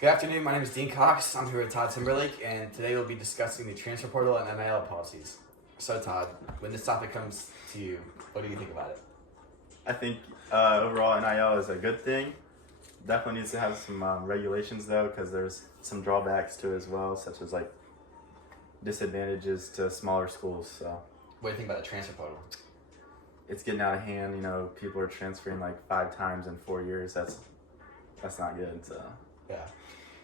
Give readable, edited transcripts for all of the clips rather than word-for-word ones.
Good afternoon, my name is Dean Cox. I'm here with Todd Timberlake, and today we'll be discussing the transfer portal and NIL policies. So Todd, when this topic comes to you, what do you think about it? I think overall NIL is a good thing. Definitely needs to have some regulations though, because there's some drawbacks to it as well, such as like disadvantages to smaller schools. So What do you think about the transfer portal? it's getting out of hand. You know, people are transferring like 5 times in 4 years. That's not good. So Yeah.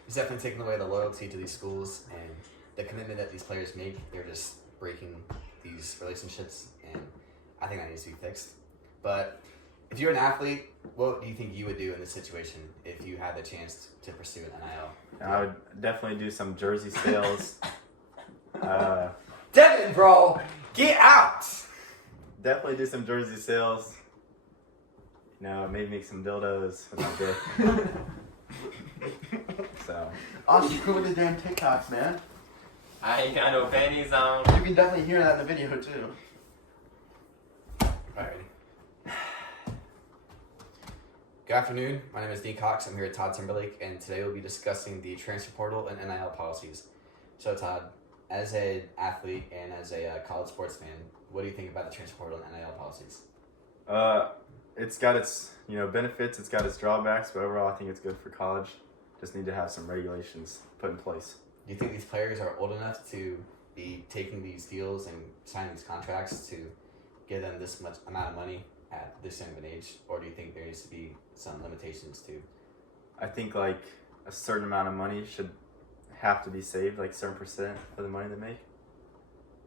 It's definitely taking away the loyalty to these schools and the commitment that these players make. They're just breaking these relationships, and I think that needs to be fixed. But if you're an athlete, what do you think you would do in this situation if you had the chance to pursue an NIL? I would definitely do some jersey sales. Devin, bro, get out! Definitely do some jersey sales. You know, maybe make some dildos with my dick. So Oh, she's cool with the damn TikToks, man. I ain't got no panties on. You can definitely hear that in the video too. Alrighty. Good afternoon. My name is Dean Cox. I'm here with Todd Timberlake, and today we'll be discussing the transfer portal and NIL policies. So, Todd, as an athlete and as a college sports fan, what do you think about the transfer portal and NIL policies? it's got its benefits. It's got its drawbacks, but overall, I think it's good for college. Just need to have some regulations put in place. Do you think these players are old enough to be taking these deals and signing these contracts to give them this much amount of money at this young of an age, or do you think there needs to be some limitations to? I think like a certain amount of money should have to be saved, like a certain percent of the money they make.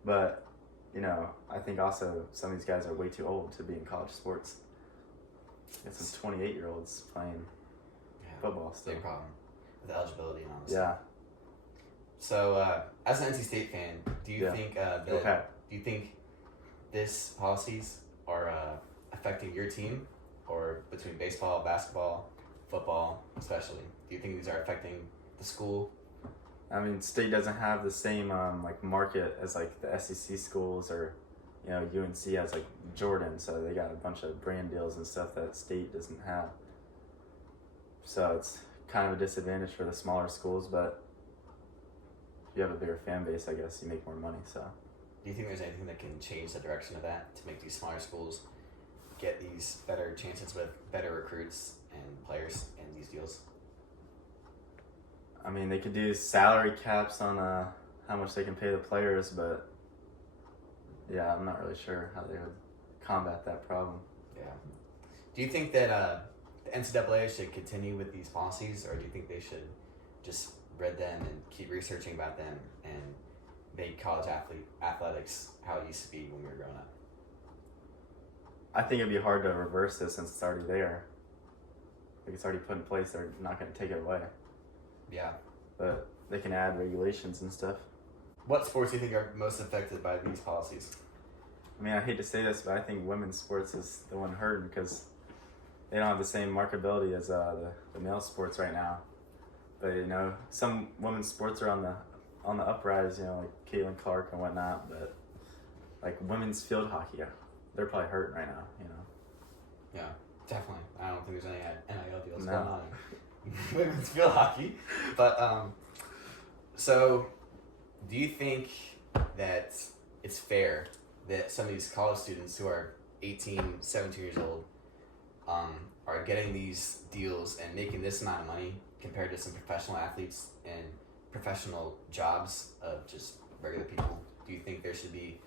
But I think also some of these guys are way too old to be in college sports. Got some 28-year-olds playing football still. Big problem with eligibility and all this. Yeah. So, as an NC State fan, do you Yeah. think Okay. do you think this policies are affecting your team, or between baseball, basketball, football, especially? Do you think these are affecting the school? I mean, State doesn't have the same like market as like the SEC schools, or UNC has like Jordan, so they got a bunch of brand deals and stuff that State doesn't have. So it's kind of a disadvantage for the smaller schools, but if you have a bigger fan base, I guess you make more money. So Do you think there's anything that can change the direction of that to make these smaller schools get these better chances with better recruits and players in these deals? I mean, they could do salary caps on how much they can pay the players, but yeah, I'm not really sure how they would combat that problem. Yeah. Do you think that the NCAA should continue with these policies, or do you think they should just read them and keep researching about them and make college athletics how it used to be when we were growing up? I think it'd be hard to reverse this since it's already there. Like it's already put in place, they're not going to take it away. Yeah. But they can add regulations and stuff. What sports do you think are most affected by these policies? I mean, I hate to say this, but I think women's sports is the one hurting because they don't have the same marketability as the male sports right now. But some women's sports are on the uprise. Like Caitlin Clark and whatnot. But like women's field hockey, they're probably hurting right now. Yeah, definitely. I don't think there's any NIL deals No. going on in women's field hockey. But so do you think that it's fair that some of these college students who are 18, 17 years old are getting these deals and making this amount of money compared to some professional athletes and professional jobs of just regular people? Do you think there should be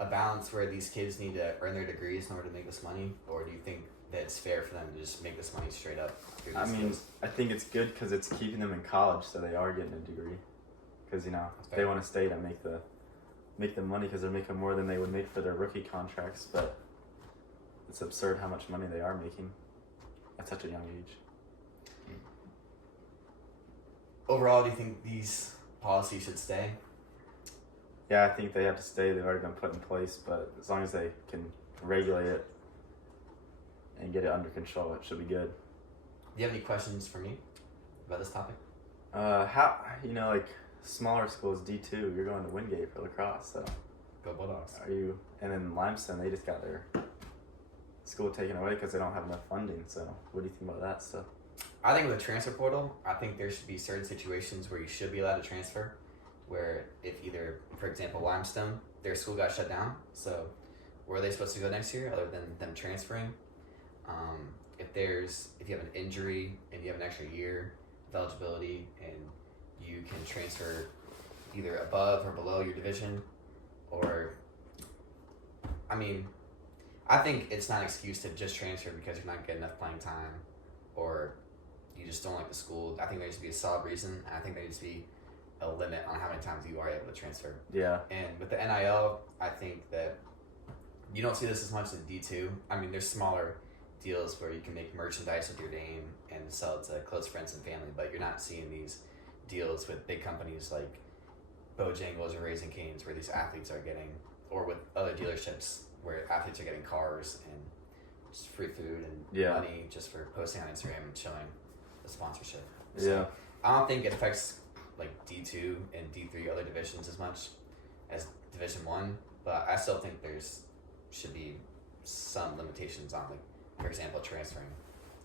a balance where these kids need to earn their degrees in order to make this money, or do you think that it's fair for them to just make this money straight up through these I mean, deals? I think it's good because it's keeping them in college, so they are getting a degree. Because fair. they want to stay to make the money because they're making more than they would make for their rookie contracts. But it's absurd how much money they are making at such a young age. Overall, do you think these policies should stay? Yeah, I think they have to stay. They've already been put in place, but as long as they can regulate it and get it under control, it should be good. Do you have any questions for me about this topic? How like smaller schools, D2, you're going to Wingate for lacrosse, so Go Bulldogs. are you? And then Limestone, they just got their school taken away because they don't have enough funding. So what do you think about that stuff? I think with the transfer portal, I think there should be certain situations where you should be allowed to transfer. Where if either, for example, Limestone, their school got shut down, so where are they supposed to go next year other than them transferring? If you have an injury and you have an extra year of eligibility and you can transfer either above or below your division, or I think it's not an excuse to just transfer because you're not getting enough playing time or you just don't like the school. I think there needs to be a solid reason, and I think there needs to be a limit on how many times you are able to transfer. Yeah. And with the NIL, I think that you don't see this as much in D2. There's smaller deals where you can make merchandise with your name and sell it to close friends and family, but you're not seeing these deals with big companies like Bojangles or Raising Cane's where these athletes are getting, or with other dealerships where athletes are getting cars and just free food and money just for posting on Instagram and showing the sponsorship. So I don't think it affects like D2 and D3 other divisions as much as Division 1, but I still think there's should be some limitations on, like, for example, transferring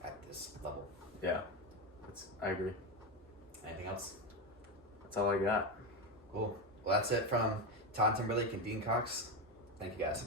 at this level. Yeah. I agree. Anything else? That's all I got. Cool. Well, that's it from Todd Timberlake and Dean Cox. Thank you, guys.